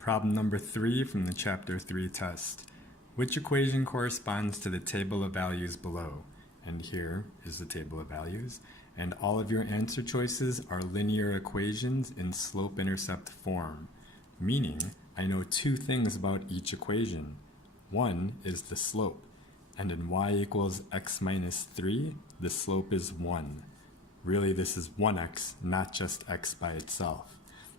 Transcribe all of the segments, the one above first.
Problem number 3 from the Chapter 3 test. Which equation corresponds to the table of values below? And here is the table of values. And all of your answer choices are linear equations in slope-intercept form. Meaning, I know two things about each equation. One is the slope. And in y equals x minus 3, the slope is 1. Really, this is 1x, not just x by itself.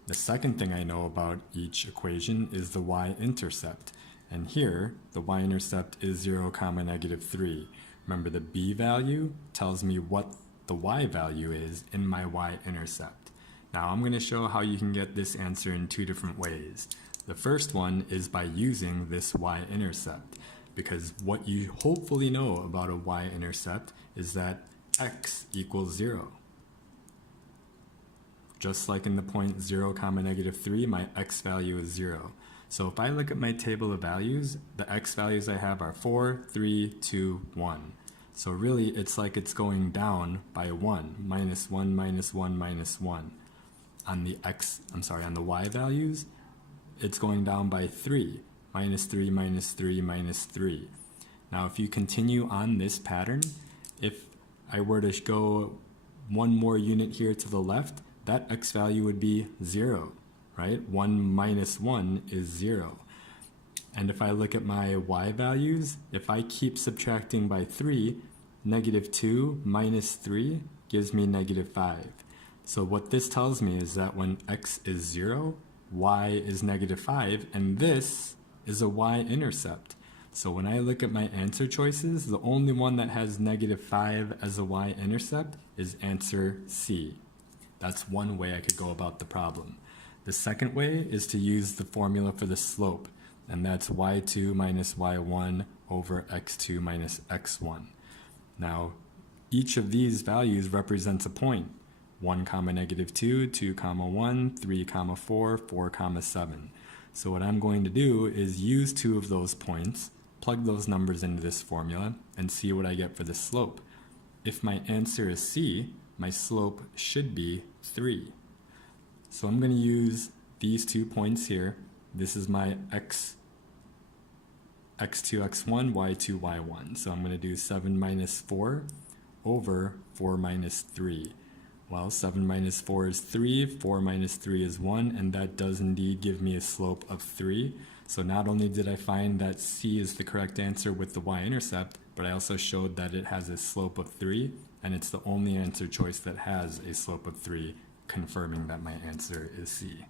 The second thing I know about each equation is the y-intercept. And here, the y-intercept is 0, negative 3. Remember, the b value tells me what the y value is in my y-intercept. Now, I'm going to show how you can get this answer in two different ways. The first one is by using this y-intercept, because what you hopefully know about a y-intercept is that x equals 0. Just like in the point 0, negative 3, my x value is 0. So if I look at my table of values, the x values I have are 4, 3, 2, 1. So really, it's like it's going down by 1, minus 1, minus 1, minus 1. On the y values, it's going down by 3, minus 3, minus 3, minus 3. Now if you continue on this pattern, if I were to go one more unit here to the left, that x value would be 0, right? 1 minus 1 is 0. And if I look at my y values, if I keep subtracting by 3, negative 2 minus 3 gives me negative 5. So what this tells me is that when x is 0, y is negative 5, and this is a y-intercept. So when I look at my answer choices, the only one that has negative 5 as a y-intercept is answer C. That's one way I could go about the problem. The second way is to use the formula for the slope, and that's y2 minus y1 over x2 minus x1. Now, each of these values represents a point. 1, negative 2, 2, 1, 3, 4, 4, 7. So what I'm going to do is use two of those points, plug those numbers into this formula, and see what I get for the slope. If my answer is C, my slope should be 3. So I'm going to use these 2 points here. This is my x2, x1, y2, y1. So I'm going to do 7 minus 4 over 4 minus 3. Well, 7 minus 4 is 3, 4 minus 3 is 1, and that does indeed give me a slope of 3. So not only did I find that C is the correct answer with the y-intercept, but I also showed that it has a slope of 3, and it's the only answer choice that has a slope of 3, confirming that my answer is C.